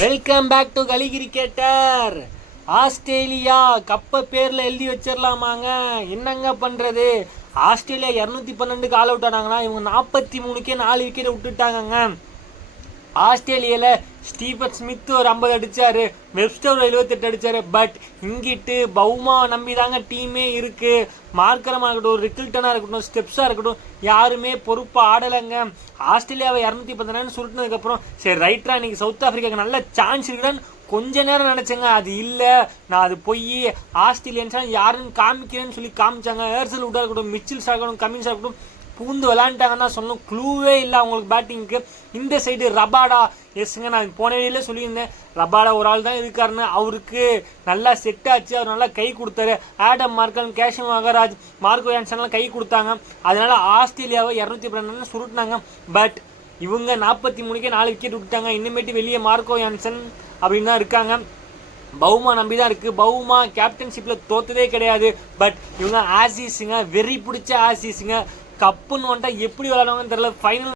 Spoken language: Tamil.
வெல்கம் பேக் டு கலி கிரிக்கெட்டர். ஆஸ்திரேலியா கப்பை பேரில் எழுதி வச்சிடலாமாங்க? என்னங்க பண்ணுறது? ஆஸ்திரேலியா 212 ஆல் அவுட் ஆனாங்கன்னா இவங்க 43க்கே 4 விக்கெட் விட்டுட்டாங்கங்க. ஆஸ்திரேலியாவில் ஸ்டீஃபன் ஸ்மித் ஒரு 50 அடித்தார், வெப்ஸ்டர் ஒரு 78 அடித்தார். பட் இங்கிட்டு பவுமாவை நம்பி தாங்க டீமே இருக்குது. மார்க்கரமாக இருக்கட்டும், ரிக்கில்டனாக இருக்கட்டும், ஸ்டெப்ஸாக இருக்கட்டும், யாருமே பொறுப்பாக ஆடலைங்க. ஆஸ்திரேலியாவை 210 ரன் சுருட்டினதுக்கப்புறம் சரி ரைட்டரா இன்னைக்கு சவுத் ஆஃப்ரிக்காவுக்கு நல்ல சான்ஸ் இருக்குதான்னு கொஞ்ச நேரம் நினச்சேங்க. அது இல்லை, நான் அது போய் ஆஸ்திரேலியன்ஸாக யாருன்னு காமிக்கிறேன்னு சொல்லி காமிச்சாங்க. ஏர்செல் உட்டாக இருக்கட்டும், மிச்சில்ஸாக இருக்கட்டும், கமின்ஸாக இருக்கட்டும் பூந்து விளாண்டாங்கன்னு தான் சொல்லணும். க்ளூவே இல்லை அவங்களுக்கு பேட்டிங்க்கு. இந்த சைடு ரபாடா, எஸ்ங்க நான் போன வீடியோவில் சொல்லியிருந்தேன் ரபாடா ஒரு ஆள் தான் இருக்காருன்னு. அவருக்கு நல்லா செட் ஆச்சு, அவர் நல்லா கை கொடுத்தாரு. ஆடம் மார்க்கன், கேஷம் மகராஜ், மார்க்கோ யான்சன்லாம் கை கொடுத்தாங்க. அதனால ஆஸ்திரேலியாவை 212 ரன் சுருட்டினாங்க. பட் இவங்க 43க்கே 4 விக்கெட் விட்டுட்டாங்க. இன்னமேட்டு வெளியே மார்க்கோ யான்சன் அப்படின்னு தான் இருக்காங்க. பவுமா நம்பி தான் இருக்குது. பவுமா கேப்டன்ஷிப்பில் தோத்ததே கிடையாது. பட் இவங்க ஆசிஸுங்க, வெறி பிடிச்ச ஆசிஸுங்க. கப்புன்னு வந்துட்டா எப்படி விளையாடுவாங்கன்னு தெரியல. ஃபைனல்